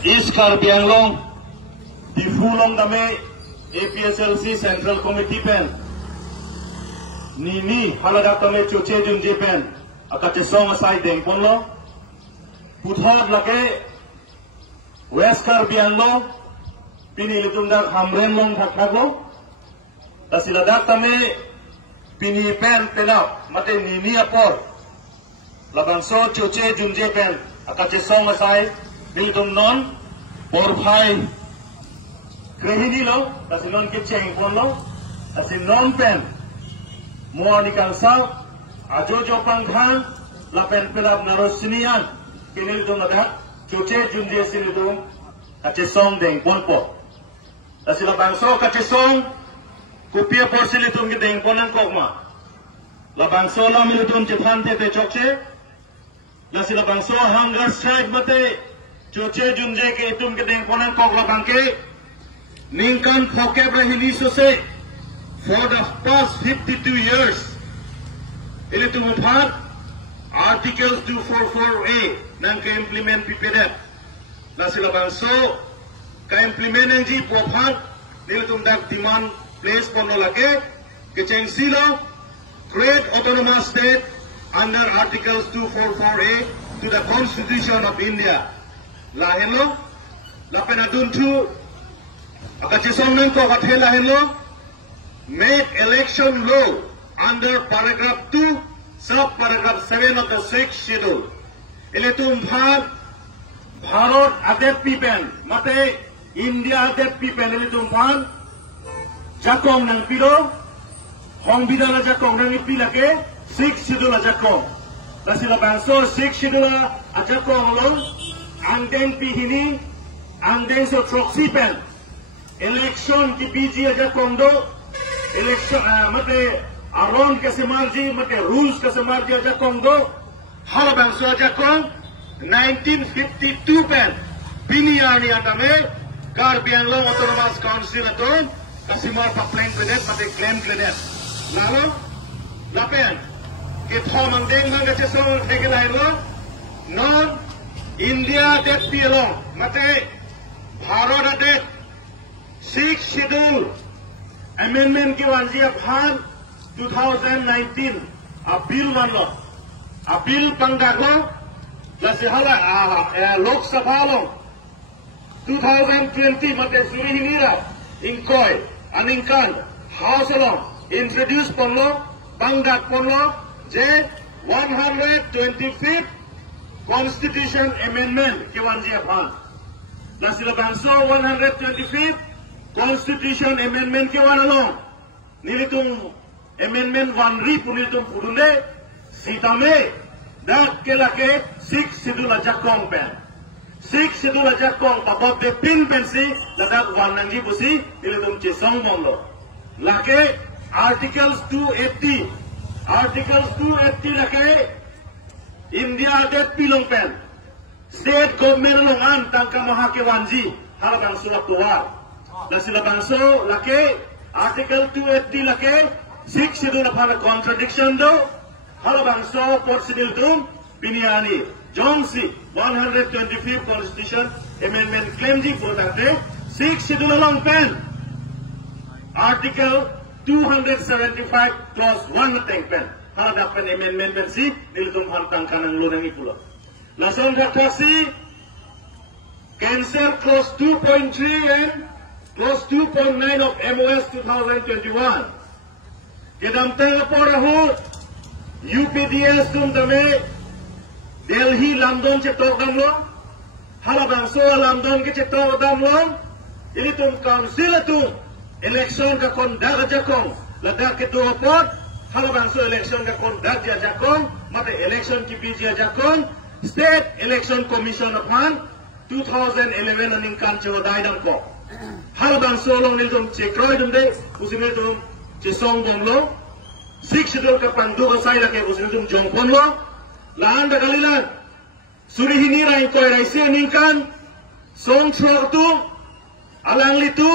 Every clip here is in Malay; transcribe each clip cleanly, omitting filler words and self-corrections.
East Karbi Anglong, di Fulong dame APSLC Central Committee pen, Nini haladak dame Choche Junje pen, akate song asai deng pon lo, Puthad lake West Karbi Anglong, pini litundak Hamren long thak lo, tasiladak dame pini pen penap mate Nini apor, labangso Choche Junje pen, akate song asai Biltum non, porphai, krehini lo, kasi non kitcheng pon lo, kasi non pen, mua ni kansal, ajo pangkhan, la pen pelab narosinian, kinil tum nadat, Choche Junje sinitum, kasi song deng pon po. Kasi la bangso kasi song, kupia por silitum ki deng pon ang kokma. La bangso la militum Japan te chokche, la sila bangso hunger strike mate, Choche Junje ke itum ke deng ponan kok labang ke ningkan phokeb rahili so se for the past 52 years ini tum uphat articles 244A nang ke implement PPDF la sila bangso ka implement ng ji pophat nil tum dak demand place pono lage ke cheng silo create autonomous state under articles 244A to the Constitution of India. Lahin lo, lapen adun tu, akachisong nang ko kathe lahin lo, make election law under paragraph 2, sub paragraph 7 of the 6th schedule. Ile tum Bharat adet pipen, mate India adet pipen ile tum jakong nang piro, hong bidana jakong nang ipilake, 6th schedule jakong. Lasila bangso 6th schedule jakong lo. Angdeng pihini, angdeng so proxy pen, election ki biji aja kondo, election mate aron kase marji, mate rules kase marji aja kondo, halabang so aja kong 1952 pen, biniyani atame, Karbi Anglong Autonomous Council ato, kasimar pa plank plenet, mate claim plenet, lalo, lapen, kithom angdeng mga chesong tegelahin lo, non India det pilong, mate Bharat det 6th schedule amendment ki wanji aphan 2019 a bill manlo a bill pangdaglo la sihala Lok Sabha lo 2020 mate suri hinira inkoi aningkan house lo introduce ponlo pangdag ponlo je 125th Constitution Amendment kiwanji aphan. La sila bangso 125th Constitution Amendment kiwanalong. Nilitung Amendment 1 ri punilitung purunde sitame dak kelake 6th schedule jakong pen. 6th schedule jakong tabab de pin pensi ladak wanangi busi nilitung chisong monglo. Lake Articles 280 lake India det pilong pen, state government longan tangka mahake wanji, halabang sulap tuwar. La sila bangso lake, article 280 lake, 6 schedule apana contradiction do, halabang so por sidil tum, biniyani, Jongsi, 125th Constitution Amendment claim ji purtate, 6 schedule long pen, article 275 clause 1 teng pen. Hadapan amendment versi nilitum hantang kanang lunang ipula. Lason kaksi cancer clause 2.3 and clause 2.9 of MOS 2021. Kedam tanga porahu UPDS tum dame Delhi Lamdong cetok damlong halabang so Lamdong ke cetok damlong ini tum council tum election ka kondak jakong ladak ke dua pot halabang so election ka kondak dia jakong mate election ki biji jakong State Election Commission aphan 2011 aning kan cewadai dam ko halabang so long niltum cekroi dum de usinil tum cesong bomlo 6 schedule ka pandu ka sai lake usinil tum jongpon lo lahan bagalilan suri hini rai koi rai se aning kan song chok tu alang litu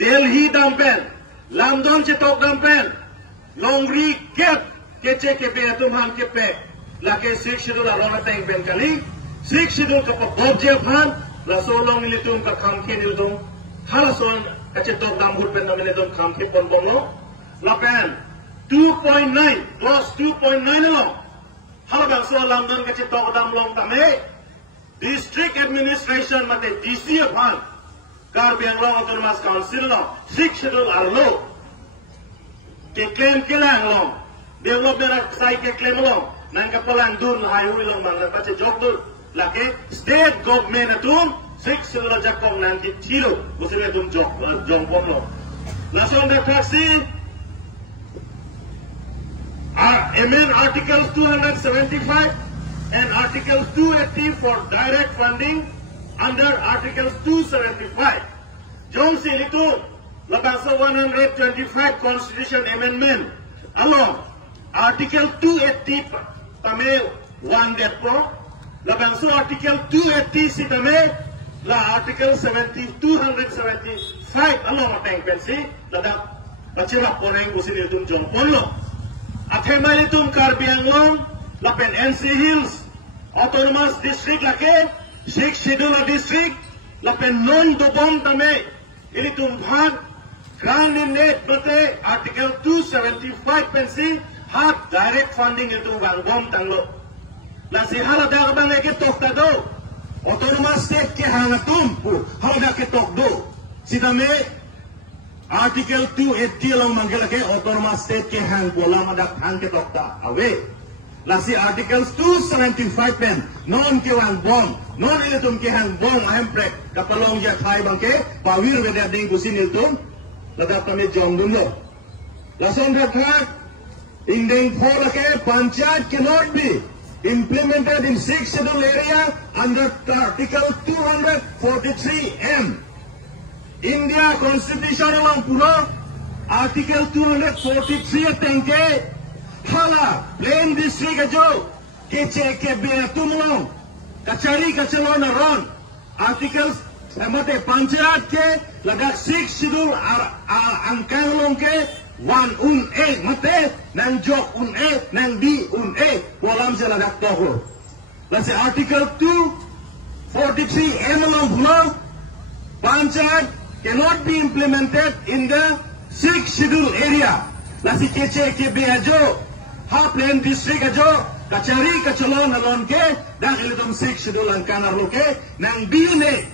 Delhi dampen Lamdong cetok dampen Longri kep kece kepe atum ham kepe lake 6 schedule arona teng ben kali 6 schedule ka bob je phan la solong nilitum ka khamke nilitum hala son kache tok dam hut pen namene dom khamke pon bongo la pen 2.9 plus 2.9 lo hala bang so London kache tok dam long tame district administration mate DC bhan Karbi Anglong Autonomous Council lo 6 schedule arlo ke claim kelang long development sai ke claim long nang kapalang dun highway long bang kache jok dur lake state government atum 6 schedule jakong nanti tilo usile dum jong pom lo national taxi amend Article 275 and Article 280 for direct funding under Article 275. Jong Silitu, Labasa 125 Constitution Amendment, along Article 280 Tame 1 Depo, Labanso Article 280 si Tame, La Article 275 along Tang Pensi, Lada Bachira Poneng Usilitum Jong Ponlo. Athemalitum Karbi Anglong, Lapen NC Hills, Autonomous District Lake, 6 schedule district, Lapen non dobom tame, ilitum bhag, grand net mate, Article 275 pensi, hard direct funding ilitum bom tanglo. Lasi hala dagabang eke tokta do, Autonomous State ke hangatum, hala ke tok do. Sidame, Article 280 long manggil ke Autonomous State ke hang bola madak hang ke tokta, away. Lasi Articles 275 pen non ke wang bom non ilitum ke hang bom ayam prek kapalong ya thai bangke pawir weda ding busin ilitum ladak kami jong dulo lason thak indeng for ke panchayat cannot be implemented in 6 schedule area under Article 243M India Constitution along puno Article 243 tengke hala plain district ajo keche ke beatum long kachari kachalo na ron articles mate panchayat ke ladak 6 schedule angkang long ke 1 mate nang jok nang di kolam se ladak toko let's say Article 243M long long panchayat cannot be implemented in the 6 schedule area let's say keche ke beajo ha plain district ajo kachari kachalon alon ke dahil dum 6 schedule angkana roke nang biune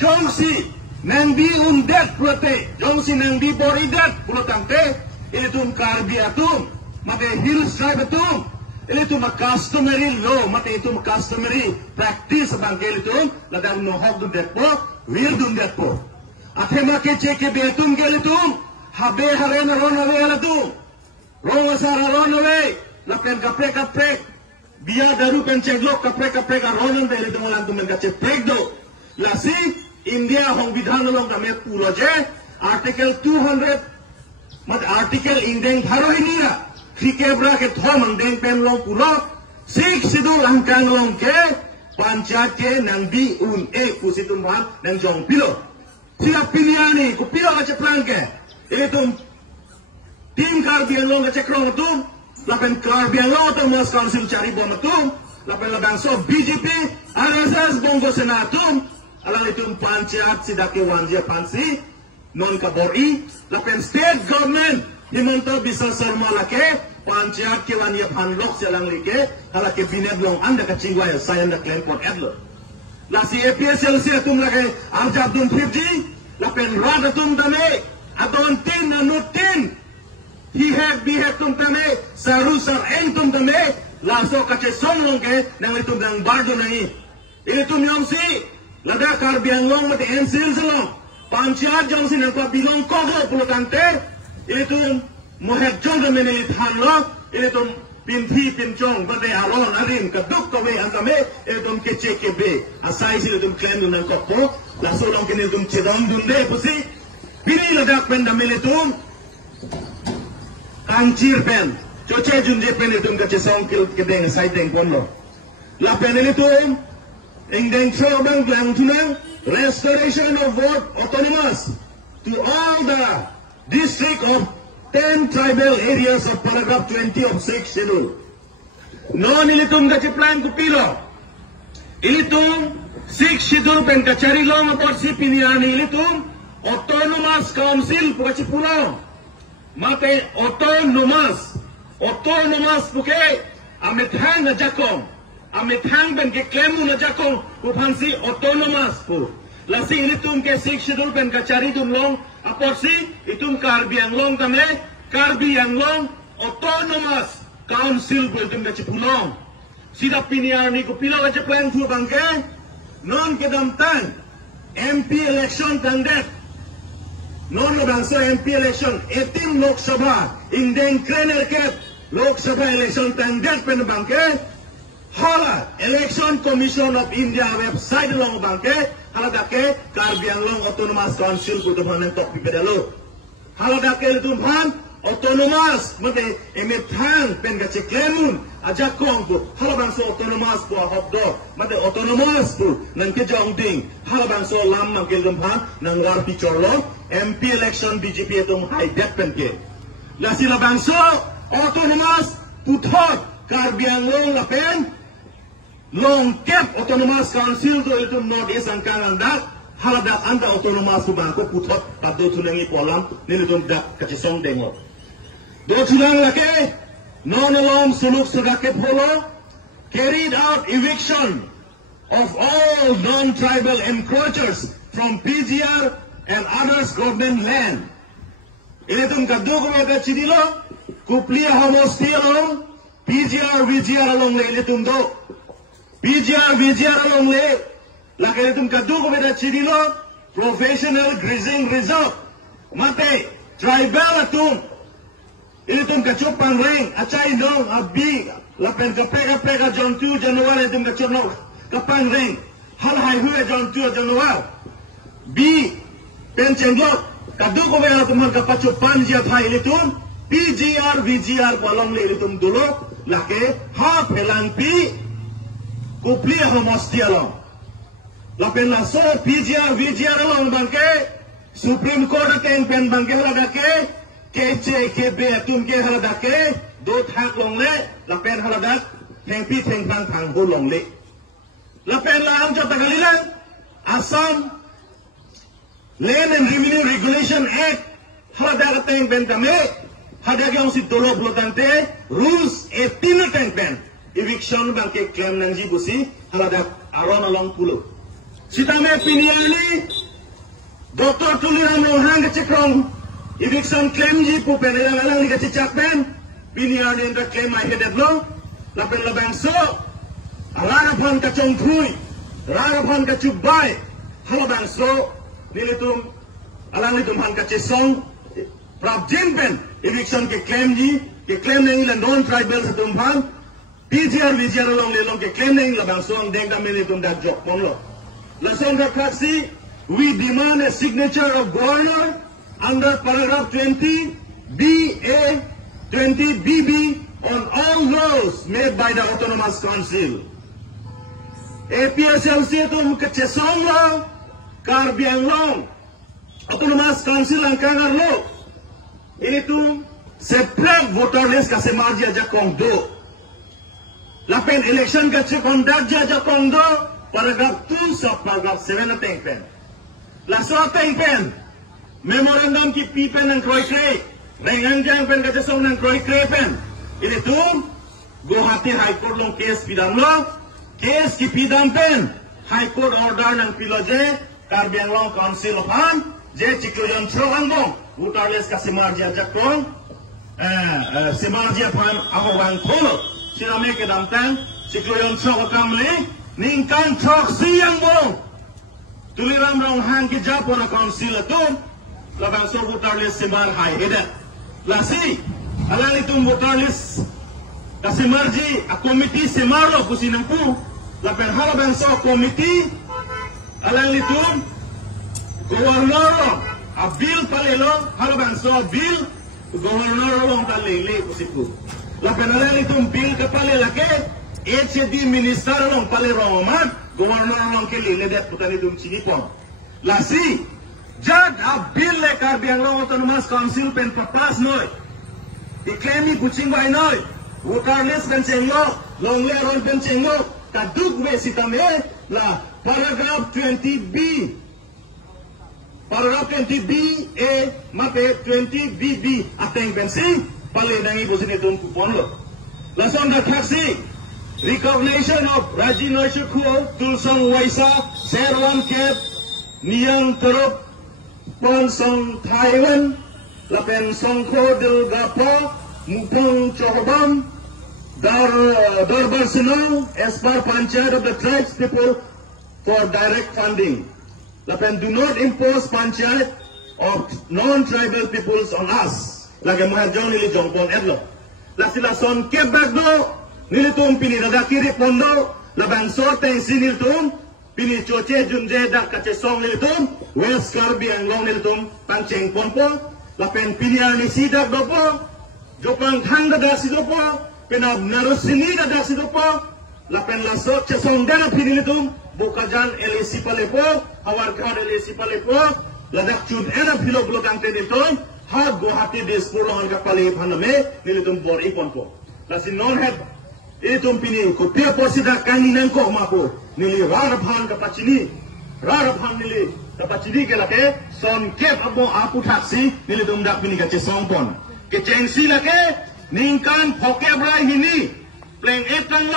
jongsi nang bi undet prote jongsi nang bi boridat protante ilitum karbiatum mate hills tribe atum ilitum customary law mate itum customary practice bangkel itum ladang no hok dum detpo wir dum detpo athema ke cheke betum gelitum habe harena ronave alatum Rong asara ron away, lapen kaprek, biar daru penceglok kaprek aronan dari temulan tumen kace prek do. Lasi India hong bidhan long kami pulo je Article 200, mat Article indeng tharo inia, fikebra ke thom indeng pen long pulo, 6 schedule angkang long ke panchayat ke nang bi kusitum bhan nang jong pilo. Sila piliani ku pilo kace plan ke, itu Tim Karbi Anglong ke cekrong tu, lapen Karbi Anglong Autonomous Council cari bom tu, lapen labang so BJP, RSS Bongo Senatum, alang itu panchayat sidake wanja pansi, non kabori, lapen state government, himanto bisa serma lake, panchayat ke wanya panlok sialang like, halake binet long anda kacingwaya, saya anda claim for adler. Lasi APSLC atum lake, arjab dum 50, lapen rad atum dame, adon tin anut tin, He tum tame, saru sar tum tame, laso kace song long ke, nang itum dang bardo nahi. Ini tum yong si, lada Karbi Anglong mati ensil selong, panchayat jong si nang pa bilong koglo pulo kante, ini tum mohet jong dame ne ithan lo, ini tum pinchong bade alon arin kaduk kawe antame, ini tum kece kebe, asai si tum claim dun nang kokpo, laso long kini tum cedong dunde pusi, pini lada pendamil itum, Kancir pen, coce junje pen itu kace song kil kedeng side deng ponlo. La pen itu ingdeng chobang blang tunang restoration of vote autonomous to all the district of 10 tribal areas of paragraph 20 of 6 schedule. Non ilitum kace plan kupilo. Ilitum Six schedule pen kachari long por si piniani litum autonomous council pukachi pulau. Mate autonomous puke amethang na jakong amethang ben ke klemu na jakong upansi autonomous pu. Lasi litum ke six schedule pen kachari tum long apor si itum Karbi Anglong kame Karbi Anglong autonomous council bultum kachi pulau. Sida piniani ko pilaw kachi plan tu bangke. Non kedamtan MP election tandet non bangsa MP election 18 Lok Sabha indeng krener ket Lok Sabha election tandet pen bangke hala election commission of India website long bangke hala dake Karbi Anglong autonomous council ko tuhan tok pipedalo hala dake tuhan autonomous mate emethan pen gache klemun aja kong tu hala bangso autonomous tu hobdo mate autonomous tu nang ke jong ding hala bangso lam mang ke lumphan nang war pichorlo MP election BJP tum high depth pen ke la sila bangso autonomous puthot Karbi Anglong la pen long cap autonomous council tu itum north east angkang andak hala dak anda autonomous tu bangko puthot padu tulengi kolam ni tum dak kachisong dengo do tulang lake non along suluk sedake polo carried out eviction of all non-tribal encroachers from PGR and others government land. Ini tum kadu ko maka chidilo kuplia homosti along PGR VGR along le ini tum do PGR VGR along le lake ini tum kadu ko maka chidilo professional grazing reserve mate tribal atum ini tum kacupang ring acai dong abi lapen kapeka John 2 Januari tum kacupang kapang ring hal hai hue John 2 Januari bi pencenglok kadu ko mera tum kapacupan dia thai ini tum PGR VGR kolong le ini tum dulu lake ha pelang pi kupli homos dialong lapen laso PGR VGR long bangke Supreme Court ateng pen bangke lagake KJKB tum ke haladake do thak long le lapen haladak theng pi theng bang thang ho long le lapen la am jota galilan Assam Land and Revenue Regulation Act haladak teng ben kame hadak yang si tolok lotante rules 18 teng ben eviction bang ke claim nangji busi haladak aron along pulo sitame piniani Dr. Tuliram Lohang kecekrong eviction claim ji pu penelang alang ni kacicak pen piniar ni enta claim ai hedet lo lapen labang so rarapan kacong thui rarapan kacubai halabang so nilitum alang nitum han kacesong prabjen pen eviction ke claim ni la non tribal satum bang PGR VGR along le long ke claim ni labang so ang dengda menitum dak jok ponglo lasong kaksi we demand a signature of governor under paragraph 20 BA 20 BB on all laws made by the Autonomous Council. APSLC tum kecesong lo Karbi Anglong Autonomous Council angkangar lo ini tum separate voter list kase marji aja kong do lapen election kace conduct aja kong do paragraph 2 sub paragraph 7 ateng pen laso ateng pen memorandum ki pipen ng Kroy Kray rengan jang pen kacasong ng Kroy Kray pen ini tum Guwahati High Court long case pidam lo case ki pidam pen High Court order ng piloje Karbi Anglong Council of Han je chikloyon chroang bong utarles ka simarja jakong simarja pan awang kholo siname ke damtang chikloyon chro kamli ningkan chok siyang bong tuliram rong Han ki japona council atum labang so voterless semar hai hedat lasi alang itu voterless kasi marji a committee semar lo kusinang pu lapen halabang so committee alang itu governor a bill palelo halabang so bill governor lo kalele kusipu lapen alang itu bill kapale lake HCD minister lo palero mat governor lo kelele det putani dum chinipon lasi Jad a bill le Karbi Anglong Autonomous Council pen papas noy. Diklemi kucing bay noy. Voterless pen cenglo, long le ron pen cenglo. Kadug we sitame lah paragraph 20B. Paragraph 20B A mape 20BB ateng pensi pale dangi bosin itu kupon lo. Lason dah taksi recognition of Raji Noisha Kuo Tulsang Waisa Serwan Kep Niang Terup Pon Song Taiwan Lapen Songko Del Gapo Mupong Chokobam Darbar Senau as per Panchayat of the tribes people for direct funding. Lapen do not impose Panchayat of non-tribal peoples on us. Lagi mahajong nili jongpon edlo. Lasila son kebak do nilitum pini daga kiri pondo labang sorte siniltum pini choche junje dak kache song nilitum West Karbi Anglong nilitum panceng ponpo lapen pini ani sidak dopo jopang thang daga sidopo penab narusini daga sidopo lapen lasot che song dana pini nilitum bukajan LAC palepo hawar khad LAC palepo ladak chud era philo blokang te nilitum hard Guwahati Dispur lohan ka pale phaname nilitum bor iponpo lasin non head itum pini ko pia posida kaninang ko mapo nili raraphan ka pachini raraphan nili ka pachini ke lake son kep abo apu thaksi nili tum dak pini ka che songpon ke chengsi lake ningkan phokebra hini pleng etang